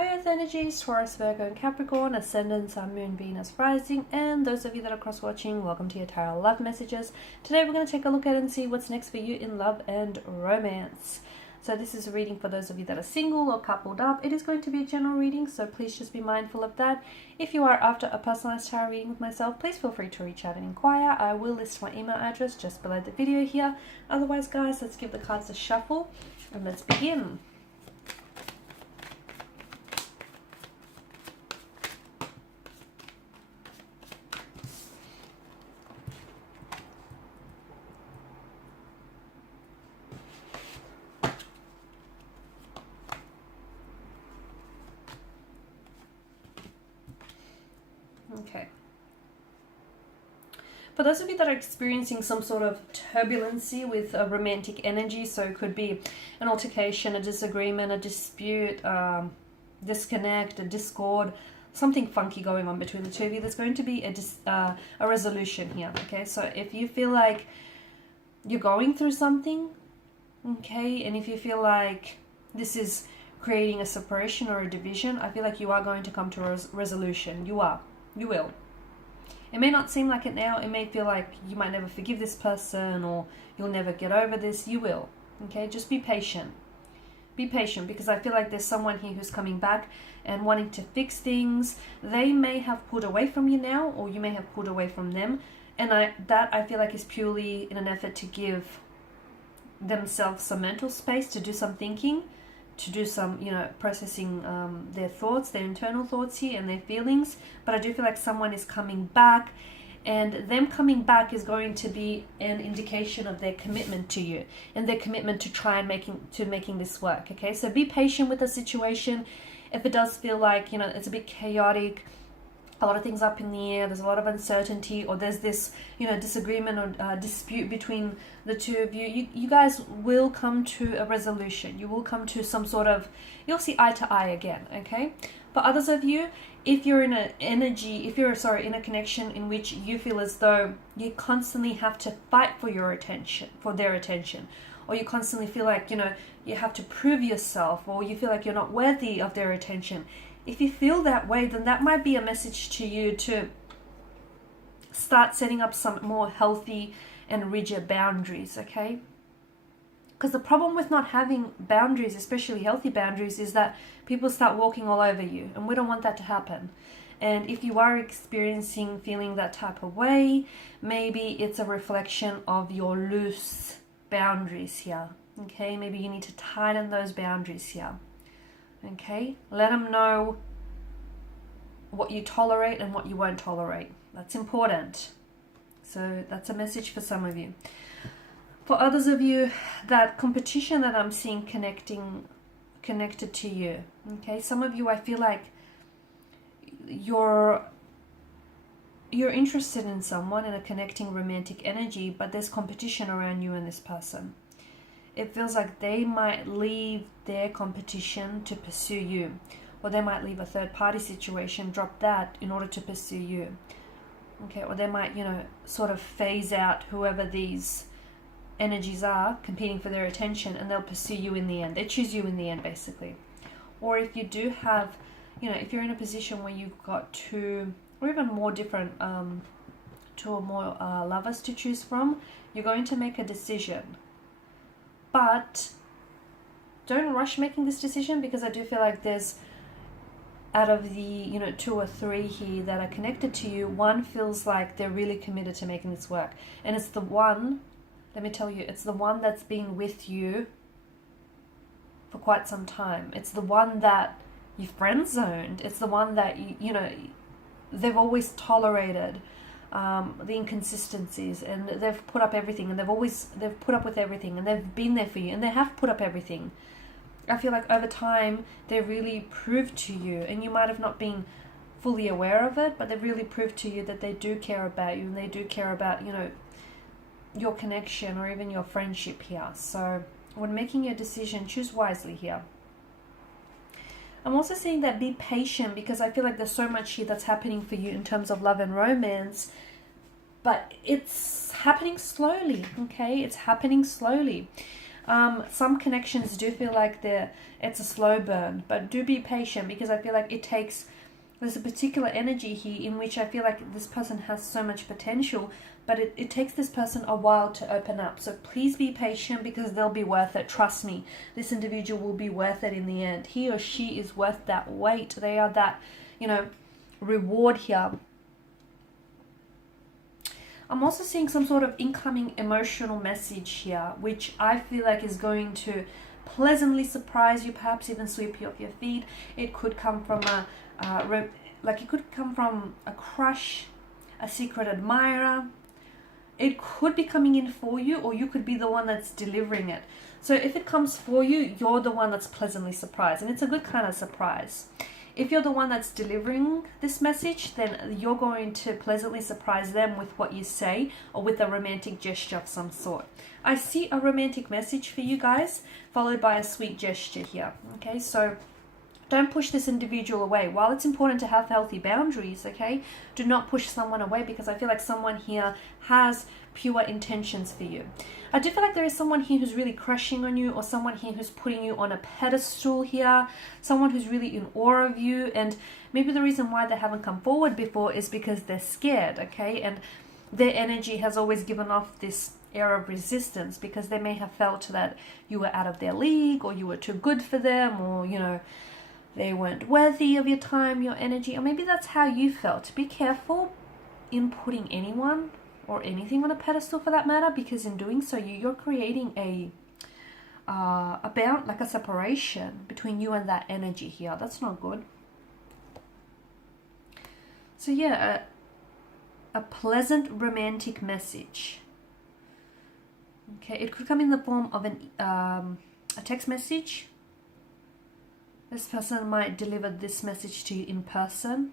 High Earth energies, Taurus, Virgo, and Capricorn, Ascendant, Sun, Moon, Venus, Rising, and those of you that are cross-watching, welcome to your tarot love messages. Today we're going to take a look at and see what's next for you in love and romance. So this is a reading for those of you that are single or coupled up. It is going to be a general reading, so please just be mindful of that. If you are after a personalized tarot reading with myself, please feel free to reach out and inquire. I will list my email address just below the video here. Otherwise, guys, let's give the cards a shuffle and let's begin. Okay. For those of you that are experiencing some sort of turbulency with a romantic energy, so it could be an altercation, a disagreement, a dispute, disconnect, a discord, something funky going on between the two of you, there's going to be a resolution here, okay? So if you feel like you're going through something, okay, and if you feel like this is creating a separation or a division, I feel like you are going to come to a resolution. You will. It may not seem like it now. It may feel like you might never forgive this person or you'll never get over this. You will. Okay, just be patient. Be patient, because I feel like there's someone here who's coming back and wanting to fix things. They may have pulled away from you now, or you may have pulled away from them. And I feel like is purely in an effort to give themselves some mental space to do some thinking, to do some, processing their thoughts, their internal thoughts here and their feelings. But I do feel like someone is coming back, and them coming back is going to be an indication of their commitment to you and their commitment to try and making this work. Okay, so be patient with the situation. If it does feel like, it's a bit chaotic, a lot of things up in the air, there's a lot of uncertainty, or there's this, disagreement or dispute between the two of you, you guys will come to a resolution. You will come to some sort of, you'll see eye to eye again, okay? But others of you, if you're in an energy, in a connection in which you feel as though you constantly have to fight for their attention, or you constantly feel like, you have to prove yourself, or you feel like you're not worthy of their attention, if you feel that way, then that might be a message to you to start setting up some more healthy and rigid boundaries, okay? Because the problem with not having boundaries, especially healthy boundaries, is that people start walking all over you, and we don't want that to happen. And if you are feeling that type of way, maybe it's a reflection of your loose boundaries here, okay? Maybe you need to tighten those boundaries here. Okay, let them know what you tolerate and what you won't tolerate. That's important. So that's a message for some of you. For others of you, that competition that I'm seeing connected to you. Okay, some of you, I feel like you're interested in someone, in a connecting romantic energy, but there's competition around you and this person. It feels like they might leave their competition to pursue you, or they might leave a third-party situation, drop that in order to pursue you. Okay, or they might, sort of phase out whoever these energies are competing for their attention, and they'll pursue you in the end. They choose you in the end, basically. Or if you do have, if you're in a position where you've got two or even more different, two or more lovers to choose from, you're going to make a decision. But don't rush making this decision, because I do feel like there's, out of the, two or three here that are connected to you, one feels like they're really committed to making this work. And it's the one, let me tell you, it's the one that's been with you for quite some time. It's the one that you friend-zoned. It's the one that, they've always tolerated the inconsistencies, and they've put up everything, and they've put up with everything, and they've been there for you, and they have put up everything. I feel like over time they really proved to you, and you might have not been fully aware of it, but they've really proved to you that they do care about you, and they do care about, your connection or even your friendship here. So when making your decision, choose wisely here. I'm also saying that be patient, because I feel like there's so much here that's happening for you in terms of love and romance, but it's happening slowly, okay? It's happening slowly. Some connections do feel like it's a slow burn, but do be patient, because I feel like there's a particular energy here in which I feel like this person has so much potential, but it takes this person a while to open up. So please be patient, because they'll be worth it. Trust me, this individual will be worth it in the end. He or she is worth that wait. They are that, reward here. I'm also seeing some sort of incoming emotional message here, which I feel like is going to pleasantly surprise you, perhaps even sweep you off your feet. It could come from it could come from a crush, a secret admirer. It could be coming in for you, or you could be the one that's delivering it. So if it comes for you, you're the one that's pleasantly surprised, and it's a good kind of surprise. If you're the one that's delivering this message, then you're going to pleasantly surprise them with what you say, or with a romantic gesture of some sort. I see a romantic message for you guys, followed by a sweet gesture here. Okay, so don't push this individual away. While it's important to have healthy boundaries, okay, do not push someone away, because I feel like someone here has pure intentions for you. I do feel like there is someone here who's really crushing on you, or someone here who's putting you on a pedestal here, someone who's really in awe of you, and maybe the reason why they haven't come forward before is because they're scared, okay, and their energy has always given off this air of resistance, because they may have felt that you were out of their league, or you were too good for them, or, they weren't worthy of your time, your energy, or maybe that's how you felt. Be careful in putting anyone or anything on a pedestal, for that matter, because in doing so, you're creating a bound, like a separation between you and that energy here. That's not good. So yeah, a pleasant romantic message. Okay, it could come in the form of a text message. This person might deliver this message to you in person,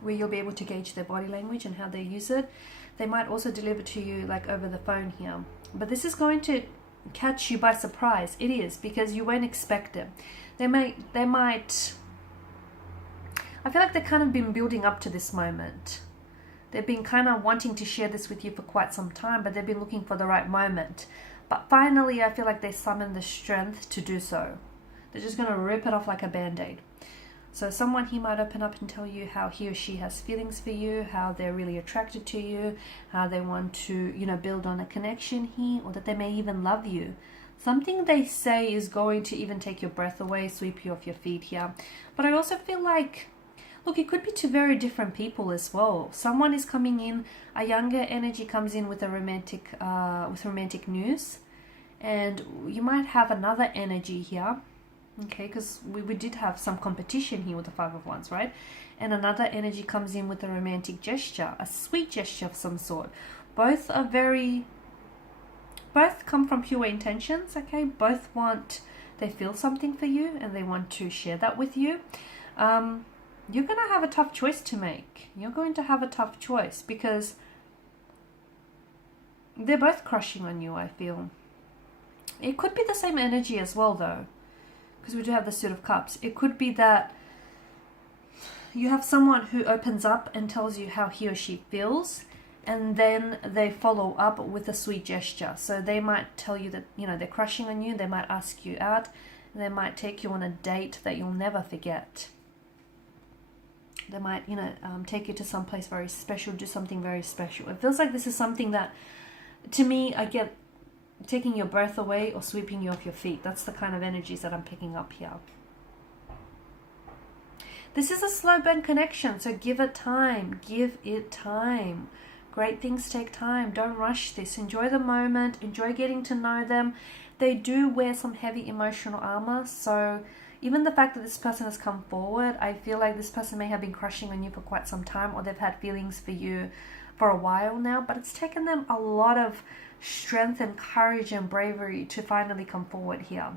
where you'll be able to gauge their body language and how they use it. They might also deliver to you like over the phone here. But this is going to catch you by surprise. It is, because you won't expect it. They might, I feel like they've kind of been building up to this moment. They've been kind of wanting to share this with you for quite some time, but they've been looking for the right moment. But finally, I feel like they summoned the strength to do so. They're just going to rip it off like a band-aid. So someone here might open up and tell you how he or she has feelings for you, how they're really attracted to you, how they want to, build on a connection here, or that they may even love you. Something they say is going to even take your breath away, sweep you off your feet here. But I also feel like, look, it could be two very different people as well. Someone is coming in, a younger energy comes in with a romantic news, and you might have another energy here, okay, because we did have some competition here with the Five of Wands, right? And another energy comes in with a romantic gesture, a sweet gesture of some sort. Both come from pure intentions, okay? Both they feel something for you, and they want to share that with you. You're going to have a tough choice to make. You're going to have a tough choice, because they're both crushing on you, I feel. It could be the same energy as well, though, because we do have the Suit of Cups. It could be that you have someone who opens up and tells you how he or she feels, and then they follow up with a sweet gesture. So they might tell you that, they're crushing on you. They might ask you out. And they might take you on a date that you'll never forget. They might, take you to some place very special, do something very special. It feels like this is something that, to me, I get taking your breath away or sweeping you off your feet. That's the kind of energies that I'm picking up here. This is a slow burn connection, so give it time. Give it time. Great things take time. Don't rush this. Enjoy the moment. Enjoy getting to know them. They do wear some heavy emotional armor, so even the fact that this person has come forward, I feel like this person may have been crushing on you for quite some time, or they've had feelings for you for a while now, but it's taken them a lot of strength and courage and bravery to finally come forward here.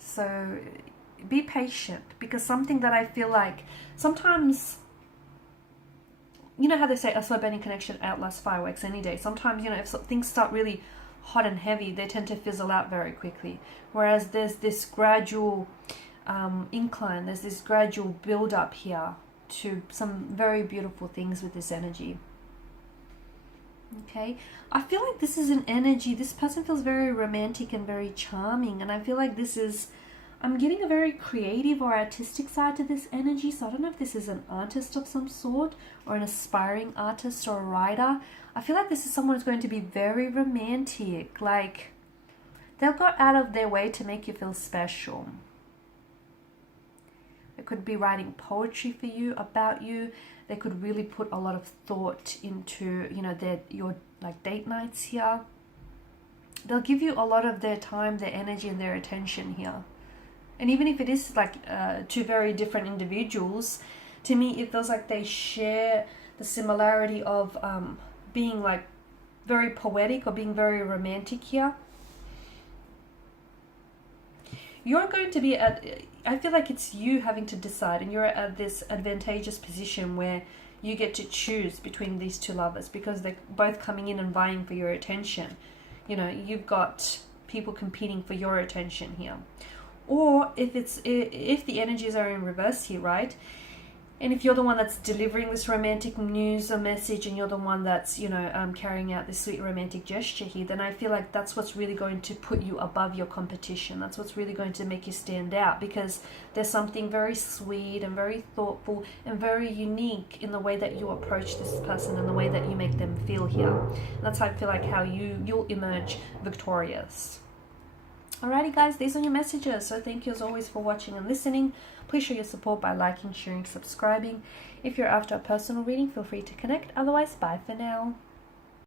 So be patient, because something that I feel like sometimes, you know how they say a slow burning connection outlasts fireworks any day. Sometimes, if things start really hot and heavy, they tend to fizzle out very quickly. Whereas there's this gradual incline, there's this gradual build up here to some very beautiful things with this energy. Okay, I feel like this is an energy, this person feels very romantic and very charming, and I feel like this is, I'm getting a very creative or artistic side to this energy. So I don't know if this is an artist of some sort or an aspiring artist or a writer. I feel like this is someone who's going to be very romantic. Like, they'll go out of their way to make you feel special. They could be writing poetry for you, about you. They could really put a lot of thought into, you know, your like date nights here. They'll give you a lot of their time, their energy, and their attention here. And even if it is like two very different individuals, to me it feels like they share the similarity of being like very poetic or being very romantic here. You're going to be at, I feel like it's you having to decide, and you're at this advantageous position where you get to choose between these two lovers because they're both coming in and vying for your attention. You know, you've got people competing for your attention here. Or if the energies are in reverse here, right? And if you're the one that's delivering this romantic news or message, and you're the one that's, you know, carrying out this sweet romantic gesture here, then I feel like that's what's really going to put you above your competition. That's what's really going to make you stand out, because there's something very sweet and very thoughtful and very unique in the way that you approach this person and the way that you make them feel here. And that's how I feel like how you'll emerge victorious. Alrighty guys, these are your messages. So thank you as always for watching and listening. Please show your support by liking, sharing, subscribing. If you're after a personal reading, feel free to connect. Otherwise, bye for now.